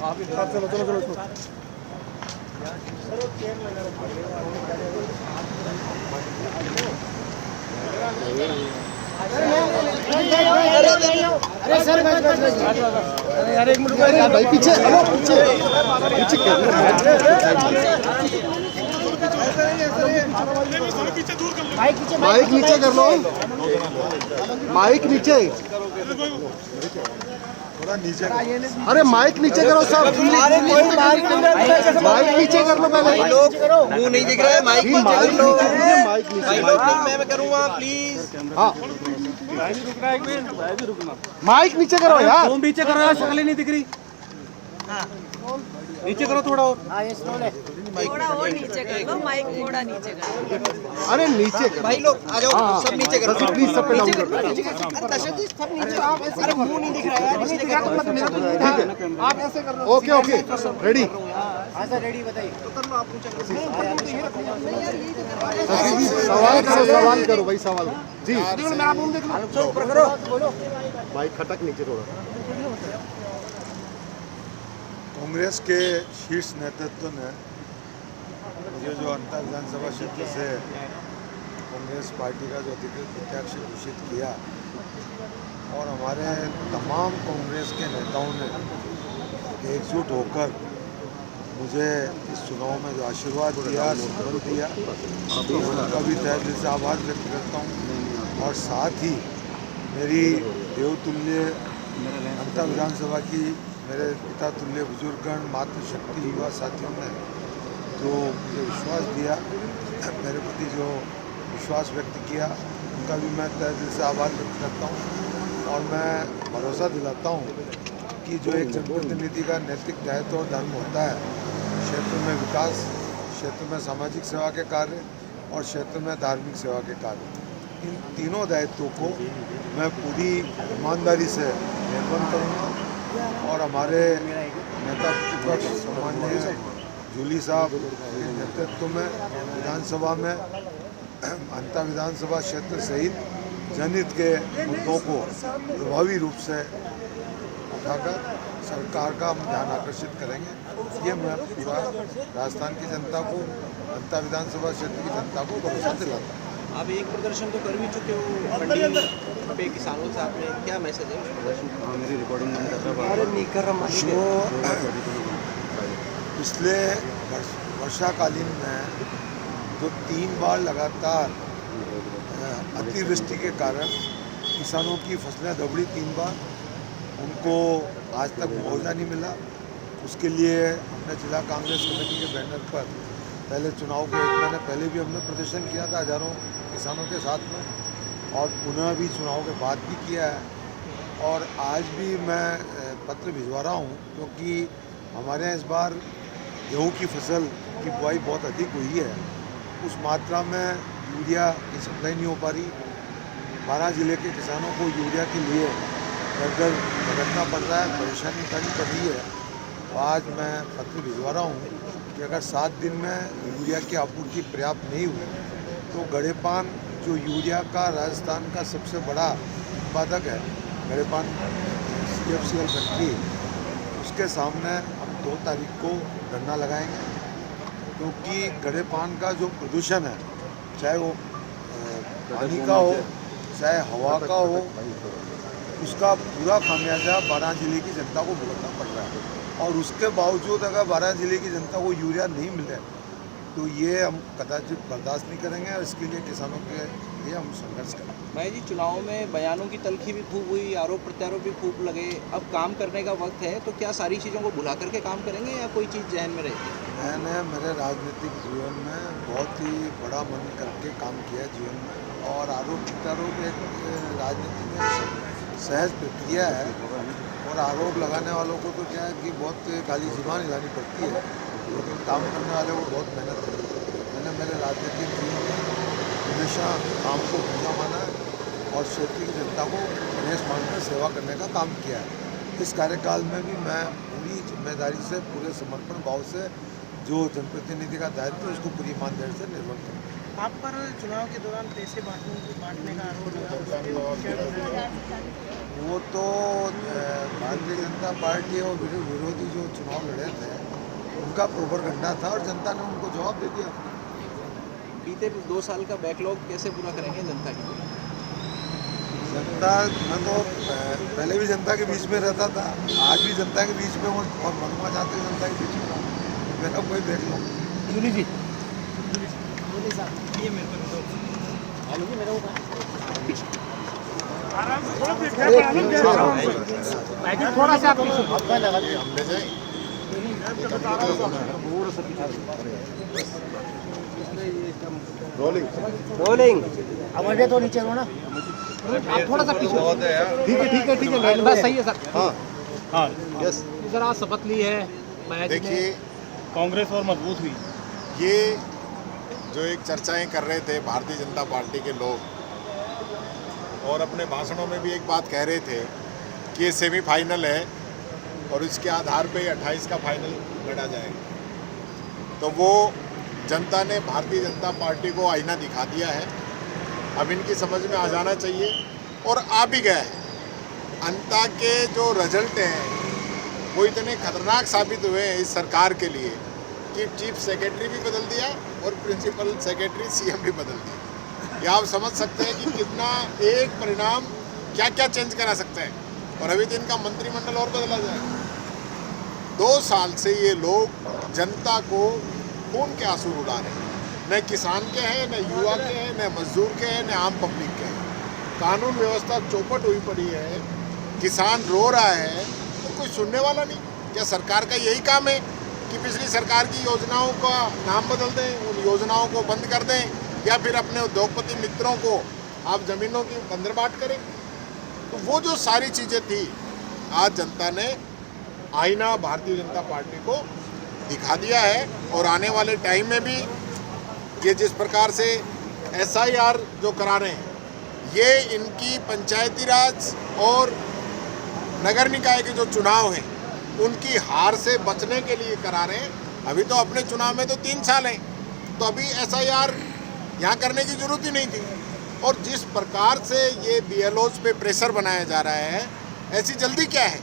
चलो चलो चलो चलो। अरे सर अरे यार एक मिनट भाई पीछे हेलो पीछे पीछे माइक नीचे कर लो माइक नीचे थोड़ा नीचे अरे माइक नीचे करो सब माइक नीचे कर लो पहले मुंह नहीं दिख रहा है माइक माइक नीचे माइक नीचे मैं करूँगा प्लीज। हाँ माइक नीचे करो यार नीचे करो यार शक्ल ही नहीं दिख रही नीचे करो थोड़ा और थोड़ा और नीचे कर लो माइक थोड़ा नीचे कर लो अरे नीचे करो भाई लोग आ जाओ सब नीचे करो प्लीज सब पे डाउन करो अरे मुंह नहीं दिख रहा है आप ऐसे कर लो ओके ओके रेडी रेडी बताइए सवाल करो भाई सवाल जी मेरा मुंह देख लो ऊपर करो भाई खटक नीचे थोड़ा कांग्रेस के शीर्ष नेतृत्व ने मुझे जो अंतर विधानसभा क्षेत्र से कांग्रेस पार्टी का जो अधिकृत प्रत्याशी घोषित किया और हमारे तमाम कांग्रेस के नेताओं ने एकजुट होकर मुझे इस चुनाव में जो आशीर्वाद दिया समर्थन दिया उनका भी तहे दिल से आभार व्यक्त करता हूँ और साथ ही मेरी देवतुल्य अंतर विधानसभा की मेरे पिता तुल्य बुजुर्गगण मातृशक्ति युवा साथियों ने जो मुझे विश्वास दिया मेरे प्रति जो विश्वास व्यक्त किया उनका भी मैं तहे दिल से आभार व्यक्त करता हूँ और मैं भरोसा दिलाता हूँ कि जो एक जनप्रतिनिधि का नैतिक दायित्व और धर्म होता है क्षेत्र में विकास क्षेत्र में सामाजिक सेवा के कार्य और क्षेत्र में धार्मिक सेवा के कार्य इन तीनों दायित्वों को मैं पूरी ईमानदारी से निर्वहन करूँगा और हमारे नेता प्रतिपक्ष सम्माननीय जूली साहब के नेतृत्व में विधानसभा में अंतर विधानसभा क्षेत्र सहित जनहित के मुद्दों को प्रभावी रूप से उठाकर सरकार का हम ध्यान आकर्षित करेंगे। ये मैं पूरा राजस्थान की जनता को अंतर विधानसभा क्षेत्र की जनता को भरोसा दिलाता हूँ। आप एक प्रदर्शन तो कर भी चुके हो मंडी पे किसानों से, आपने क्या मैसेज है उस प्रदर्शन? मेरी रिकॉर्डिंग जो पिछले वर्षाकालीन में जो 3 बार लगातार अतिवृष्टि के कारण किसानों की फसलें दबड़ी 3 बार, उनको आज तक मुआवजा नहीं मिला। उसके लिए हमने जिला कांग्रेस कमेटी के बैनर पर पहले चुनाव के 1 महीने पहले भी हमने प्रदर्शन किया था हज़ारों किसानों के साथ में और पुनः भी चुनाव के बाद भी किया है और आज भी मैं पत्र भिजवा रहा हूँ क्योंकि हमारे यहाँ इस बार गेहूँ की फसल की बुआई बहुत अधिक हुई है। उस मात्रा में यूरिया की सप्लाई नहीं हो पा रही। 12 जिले के किसानों को यूरिया के लिए दर भटकना पड़ रहा है, परेशानी उठानी पड़ रही है। तो आज मैं पत्र भिजवा रहा हूँ कि अगर 7 दिन में यूरिया की आपूर्ति पर्याप्त नहीं हुई तो गड़ेपान जो यूरिया का राजस्थान का सबसे बड़ा उत्पादक है, गड़ेपान CFCL फैक्ट्री, उसके सामने हम 2 तारीख को धरना लगाएंगे क्योंकि गड़ेपान का जो प्रदूषण है, चाहे वो पानी का हो चाहे हवा का हो, उसका पूरा खामियाजा 12 जिले की जनता को भुगतना पड़ रहा है और उसके बावजूद अगर 12 जिले की जनता को यूरिया नहीं मिले तो ये हम कदाचित बर्दाश्त नहीं करेंगे और इसके लिए किसानों के लिए हम संघर्ष करेंगे। भाई जी, चुनाव में बयानों की तलखी भी खूब हुई, आरोप प्रत्यारोप भी खूब लगे, अब काम करने का वक्त है तो क्या सारी चीज़ों को भुला करके काम करेंगे या कोई चीज़ जहन में रहेगी? मैंने मेरे राजनीतिक जीवन में बहुत ही बड़ा मन करके काम किया जीवन में और आरोप प्रत्यारोप एक राजनीति में सहज प्रक्रिया है और आरोप लगाने वालों को तो क्या है कि बहुत खाली जुबान हिलानी पड़ती है, लेकिन काम करने वाले को बहुत मेहनत करनी पड़ती है। मैंने मेरे राजनीतिक जीवन में हमेशा काम को बढ़िया माना है और क्षेत्र की जनता को गणेश मानकर सेवा करने का काम किया है। इस कार्यकाल में भी मैं पूरी जिम्मेदारी से, पूरे समर्पण भाव से जो जनप्रतिनिधि का दायित्व है उसको पूरी ईमानदारी से निर्वहन करूँगा। आप पर चुनाव के दौरान पैसे बांटने का आरोप लगा। वो तो भारतीय जनता पार्टी और विरोधी जो चुनाव लड़े थे उनका प्रोपेगेंडा था और जनता ने उनको जवाब दे दिया। बीते 2 साल का बैकलॉग कैसे पूरा करेंगे जनता के लिए? जनता, मैं तो पहले भी जनता के बीच में रहता था, आज भी जनता के बीच में हूँ और बनवा चाहते जनता के बीच में रहूँ। मेरा कोई बैकलॉग जी। थोड़ा सा रोलिंग आवाज़ें तो नीचे हो ना, आप थोड़ा सा पीछे। ठीक है बस सही है सर। हाँ यस। सर आज शपथ ली है माया जी ने। देखिए, कांग्रेस और मजबूत हुई। ये जो एक चर्चाएं कर रहे थे भारतीय जनता पार्टी के लोग, और अपने भाषणों में भी एक बात कह रहे थे कि ये सेमीफाइनल है और इसके आधार पे 28 का फाइनल लड़ा जाएगा। तो वो जनता ने भारतीय जनता पार्टी को आईना दिखा दिया है। अब इनकी समझ में आ जाना चाहिए, और आ भी गया है। अंता के जो रिजल्ट हैं वो इतने खतरनाक साबित हुए हैं इस सरकार के लिए कि चीफ सेक्रेटरी भी बदल दिया और प्रिंसिपल सेक्रेटरी सीएम भी बदल दिया। ये आप समझ सकते हैं कि कितना एक परिणाम क्या क्या चेंज करा सकते हैं। और अभी तो इनका मंत्रिमंडल और बदला जाएगा। 2 साल से ये लोग जनता को खून के आंसू रुला रहे हैं। न किसान के हैं, न युवा के हैं, न मजदूर के हैं, न आम पब्लिक के हैं। कानून व्यवस्था चौपट हुई पड़ी है, किसान रो रहा है, तो कोई सुनने वाला नहीं। क्या सरकार का यही काम है कि पिछली सरकार की योजनाओं का नाम बदल दें, उन योजनाओं को बंद कर दें, या फिर अपने उद्योगपति मित्रों को आप ज़मीनों की बंदरबाट करें? तो वो जो सारी चीज़ें थी, आज जनता ने आईना भारतीय जनता पार्टी को दिखा दिया है। और आने वाले टाइम में भी ये जिस प्रकार से SIR जो करा रहे हैं, ये इनकी पंचायती राज और नगर निकाय के जो चुनाव हैं उनकी हार से बचने के लिए करा रहे हैं। अभी तो अपने चुनाव में तो 3 साल हैं, तो अभी SIR यहाँ करने की जरूरत ही नहीं थी। और जिस प्रकार से ये BLOs पे प्रेशर बनाया जा रहा है, ऐसी जल्दी क्या है?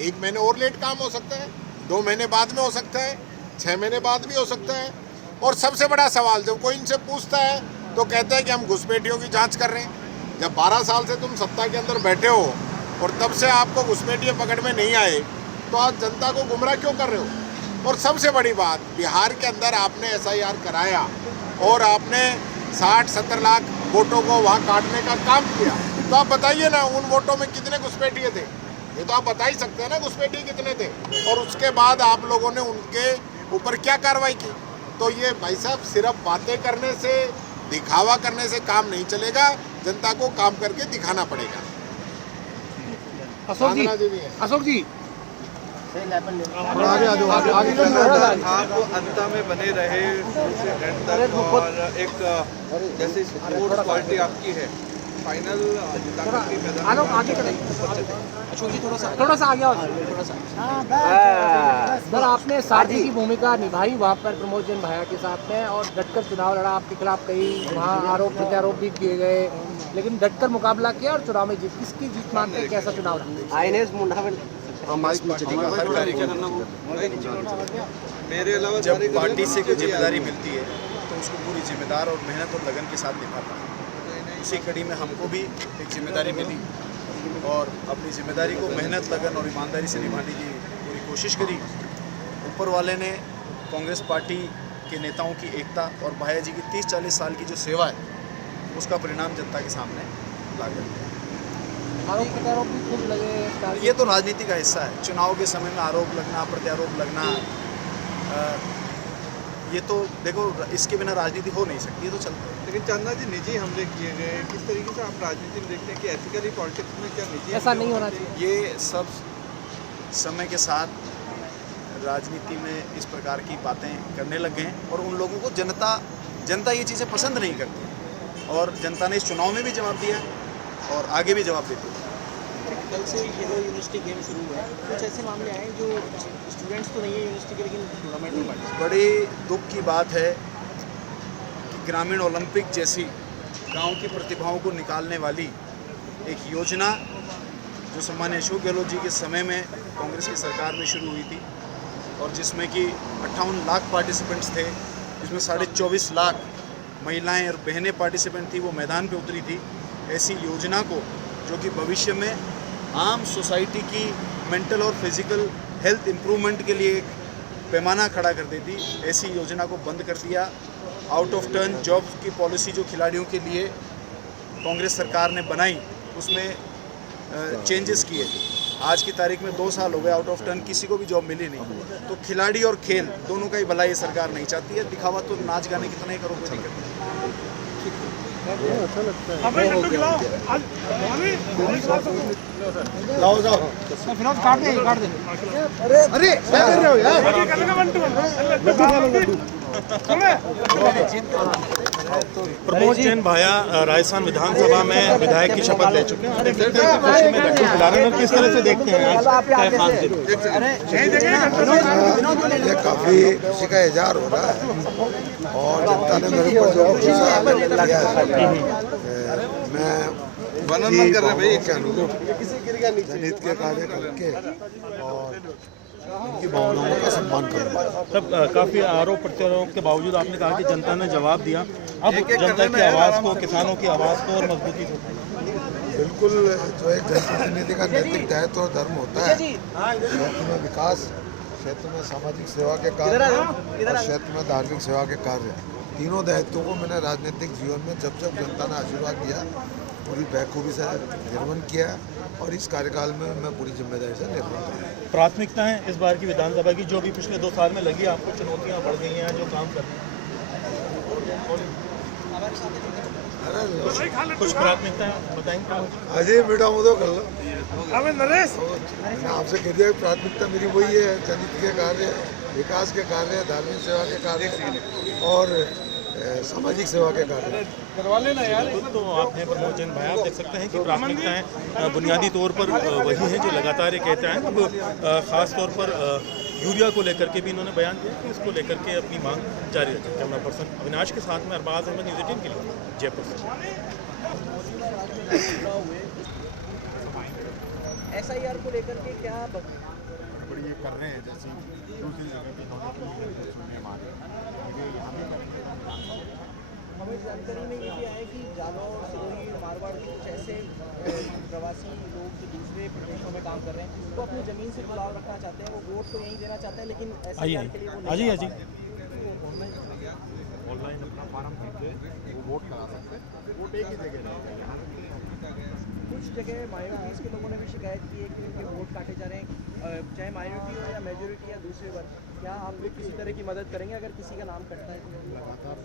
1 महीने और लेट काम हो सकता है, 2 महीने बाद में हो सकता है, 6 महीने बाद भी हो सकता है। और सबसे बड़ा सवाल, जब कोई इनसे पूछता है तो कहते हैं कि हम घुसपैठियों की जांच कर रहे हैं। जब 12 साल से तुम सत्ता के अंदर बैठे हो और तब से आपको घुसपैठिए पकड़ में नहीं आए, तो आज जनता को गुमराह क्यों कर रहे हो? और सबसे बड़ी बात, बिहार के अंदर आपने SIR कराया और आपने 60-70 लाख वोटों को वहाँ काटने का काम किया। तो आप बताइए ना, उन वोटों में कितने घुसपैठिए थे? ये तो आप बता ही सकते हैं ना घुसपैठिए कितने थे। और उसके बाद आप लोगों ने उनके ऊपर क्या कार्रवाई की? तो ये भाई साहब, सिर्फ बातें करने से, दिखावा करने से काम नहीं चलेगा। जनता को काम करके दिखाना पड़ेगा। अशोक जी, अशोक जी आप अंता में बने रहे तक, और एक जैसे स्पोर्ट्स पार्टी आपकी है, फाइनल आगे अशोक जी थोड़ा सा आगे आओ। सर आपने सारथी की भूमिका निभाई वहाँ पर प्रमोद जैन भाया के साथ में, और डटकर चुनाव लड़ा। आपके खिलाफ कई वहाँ आरोप प्रत्यारोप भी किए गए, लेकिन डटकर मुकाबला किया और चुनाव में जीत। किसकी जीत मानते हैं? कैसा चुनाव रहा? मेरे अलावा जब पार्टी से कोई जिम्मेदारी मिलती है तो उसको पूरी जिम्मेदार और मेहनत और लगन के साथ निभाता है। उसी कड़ी में हमको भी एक जिम्मेदारी मिली और अपनी जिम्मेदारी को मेहनत, लगन और ईमानदारी से निभाने की पूरी कोशिश करी। ऊपर वाले ने कांग्रेस पार्टी के नेताओं की एकता और भाया जी की 30-40 साल की जो सेवा है, उसका परिणाम जनता के सामने ला गया। आरोप प्रत्यारोप भी खूब लगे। ये तो राजनीति का हिस्सा है। चुनाव के समय में आरोप लगना, प्रत्यारोप लगना, ये तो देखो, इसके बिना राजनीति हो नहीं सकती, ये तो चलता है। लेकिन चंदा जी, निजी हमले किए गए, किस तरीके से आप राजनीति में देखते हैं कि एथिकली पॉलिटिक्स में क्या निजी ऐसा नहीं होना चाहिए? ये सब समय के साथ राजनीति में इस प्रकार की बातें करने लग गए हैं, और उन लोगों को जनता ये चीज़ें पसंद नहीं करती, और जनता ने इस चुनाव में भी जवाब दिया है और आगे भी जवाब देती है। कल से खेलो यूनिवर्सिटी गेम शुरू हुआ है, कुछ ऐसे मामले आए जो स्टूडेंट्स तो नहीं है यूनिवर्सिटी के, लेकिन टूर्नामेंट में पार्टिसिपेट। बड़ी दुख की बात है कि ग्रामीण ओलंपिक जैसी गांव की प्रतिभाओं को निकालने वाली एक योजना जो सम्मान्य अशोक गहलोत जी के समय में कांग्रेस की सरकार में शुरू हुई थी और जिसमें कि 58 लाख पार्टिसिपेंट्स थे, जिसमें 24.5 लाख महिलाएं और बहनें पार्टिसिपेंट थी, वो मैदान पे उतरी थी। ऐसी योजना को जो कि भविष्य में आम सोसाइटी की मेंटल और फिजिकल हेल्थ इम्प्रूवमेंट के लिए एक पैमाना खड़ा कर देती, ऐसी योजना को बंद कर दिया। आउट ऑफ टर्न जॉब्स की पॉलिसी जो खिलाड़ियों के लिए कांग्रेस सरकार ने बनाई, उसमें चेंजेस किए। आज की तारीख में 2 साल हो गए, आउट ऑफ टर्न किसी को भी जॉब मिली नहीं। तो खिलाड़ी और खेल दोनों का ही भला ये सरकार नहीं चाहती है। दिखावा तो नाच गाने कितना ही करो, कोई दिक्कत नहीं। प्रमोद जैन भाया राजस्थान विधानसभा में विधायक की शपथ ले चुके हैं। किस तरह से देखते हैं आज क्या खास दिन? ये काफ़ी खुशी का इजहार हो रहा है और जनता ने मेरे ऊपर जो भरोसा किया है, मैं के अनुरूप जनहित के कार्य करके और उनकी भावनाओं का सम्मान करूँगा। तब काफ़ी आरोप प्रत्यारोप के बावजूद आपने कहा कि जनता ने जवाब दिया, अब जनता की आवाज़ को, किसानों की आवाज़ को और मजबूती से बिल्कुल जो एक जनप्रतिनिधि का नैतिक दायित्व और धर्म होता है, क्षेत्र में विकास, क्षेत्र में सामाजिक सेवा के कार्य और क्षेत्र में धार्मिक सेवा के कार्य, तीनों दायित्वों को मैंने राजनीतिक जीवन में जब जब जनता ने आशीर्वाद दिया पूरी बखूबी से निर्वहन किया और इस कार्यकाल में मैं पूरी जिम्मेदारी से निर्वहन करूँगा। प्राथमिकताएं इस बार की विधानसभा की जो भी पिछले 2 साल में लगी, आपको चुनौतियां बढ़ गई हैं जो काम कर रहे हैं, कुछ प्राथमिकताएं बताएंगे? अजय बेटा मुझे कर लो। मैंने आपसे कह दिया प्राथमिकता मेरी वही है, जनहित के कार्य, विकास के कार्य, धार्मिक सेवा के कार्य और सामाजिक सेवा के कार्य करवा लेना यार। तो आपने प्रमोद जैन भाई, आप देख सकते हैं कि प्राथमिकताएं बुनियादी तौर पर वही हैं जो लगातार ये कहते हैं। अब ख़ास तौर पर यूरिया को लेकर के भी इन्होंने बयान दिया कि इसको लेकर के अपनी मांग जारी रखें। कैमरा पर्सन अविनाश के साथ में अरबाज अहमद, न्यूज़ 18 के लिए जयपुर से। SIR को लेकर के क्या बड़ी ये कर रहे हैं, जैसे दूसरी जगह पे हमें जानकारी में ये भी आया कि जालौर, सिरोही, मारवाड़ के कुछ ऐसे प्रवासी लोग जो दूसरे प्रदेशों में काम कर रहे हैं, वो अपनी ज़मीन से जुड़ाव रखना चाहते हैं, वो वोट तो यहीं देना चाहते हैं, लेकिन SIR के लिए वो नहीं आ पाते। ऑनलाइन अपना फॉर्म भरके वो वोट करा सकते हैं। वोट एक ही जगह रहेगा, यहाँ कुछ जगह माइनॉरिटीज़ के लोगों ने भी शिकायत की है कि उनके वोट काटे जा रहे हैं, चाहे माइनॉरिटी हो या मेजोरिटी या दूसरे वर्ग। क्या आप लोग किसी तरह की मदद करेंगे अगर किसी का नाम कटता है? लगातार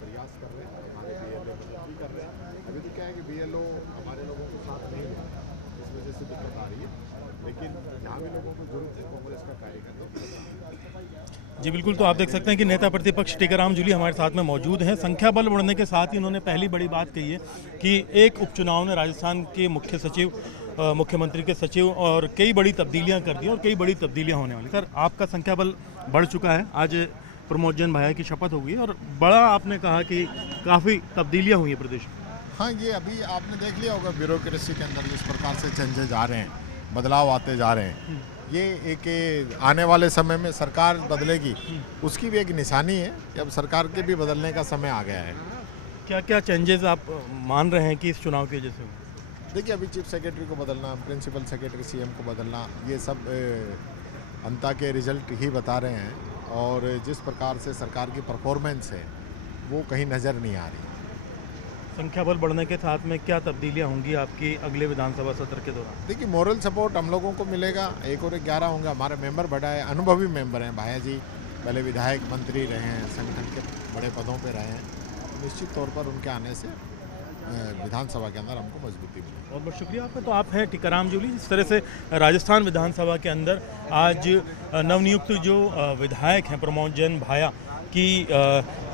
प्रयास कर रहे हैं, हमारे BLO मदद भी कर रहे हैं। अभी तो क्या है कि BLO हमारे लोगों के साथ नहीं है, इस वजह से दिक्कत आ रही है, लेकिन जहाँ भी लोगों को जरूरत है कांग्रेस का कार्यकर्ता। जी बिल्कुल, तो आप देख सकते हैं कि नेता प्रतिपक्ष टीकाराम जूली हमारे साथ में मौजूद हैं। संख्या बल बढ़ने के साथ ही उन्होंने पहली बड़ी बात कही है कि एक उपचुनाव ने राजस्थान के मुख्य सचिव, मुख्यमंत्री के सचिव और कई बड़ी तब्दीलियां कर दी और कई बड़ी तब्दीलियां होने वाली। सर, आपका संख्या बल बढ़ चुका है, आज प्रमोद जैन भाया की शपथ हो गई और बड़ा आपने कहा कि काफ़ी तब्दीलियां हुई हैं प्रदेश में। हाँ, ये अभी आपने देख लिया होगा ब्यूरोक्रेसी के अंदर जिस प्रकार से चेंजेज आ रहे हैं, बदलाव आते जा रहे हैं, ये एक आने वाले समय में सरकार बदलेगी, उसकी भी एक निशानी है कि अब सरकार के भी बदलने का समय आ गया है। क्या क्या चेंजेस आप मान रहे हैं कि इस चुनाव की वजह से? देखिए, अभी चीफ सेक्रेटरी को बदलना, प्रिंसिपल सेक्रेटरी CM को बदलना, ये सब अंता के रिजल्ट ही बता रहे हैं और जिस प्रकार से सरकार की परफॉर्मेंस है वो कहीं नज़र नहीं आ रही। संख्या बल बढ़ने के साथ में क्या तब्दीलियां होंगी आपकी अगले विधानसभा सत्र के दौरान? देखिए, मोरल सपोर्ट हम लोगों को मिलेगा, 1 और 11 होंगे, हमारे मेंबर बढ़ा है, अनुभवी मेंबर हैं। भाया जी पहले विधायक मंत्री रहे हैं, संगठन के बड़े पदों पे रहे हैं, निश्चित तौर पर उनके आने से विधानसभा के अंदर हमको मजबूती मिली। बहुत बहुत शुक्रिया आपका। तो आप हैं टीकाराम जूली। जिस तरह से राजस्थान विधानसभा के अंदर आज नवनियुक्त जो विधायक हैं प्रमोद जैन भाया की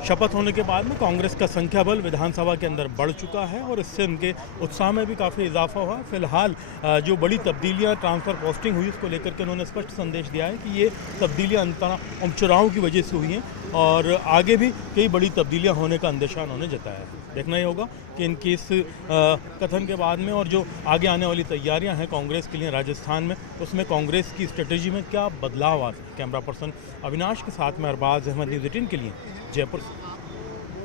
शपथ होने के बाद में कांग्रेस का संख्या बल विधानसभा के अंदर बढ़ चुका है और इससे उनके उत्साह में भी काफ़ी इजाफा हुआ। फिलहाल जो बड़ी तब्दीलियां, ट्रांसफ़र पोस्टिंग हुई, उसको लेकर के उन्होंने स्पष्ट संदेश दिया है कि ये तब्दीलियां अंततः उपचुनाव की वजह से हुई हैं। और आगे भी कई बड़ी तब्दीलियां होने का अंदेशा उन्होंने जताया है। देखना ही होगा कि इनकी इस कथन के बाद में और जो आगे आने वाली तैयारियां हैं कांग्रेस के लिए राजस्थान में, उसमें कांग्रेस की स्ट्रेटजी में क्या बदलाव आ। कैमरा पर्सन अविनाश के साथ में अरबाज अहमद, न्यूज़ 18 के लिए जयपुर से।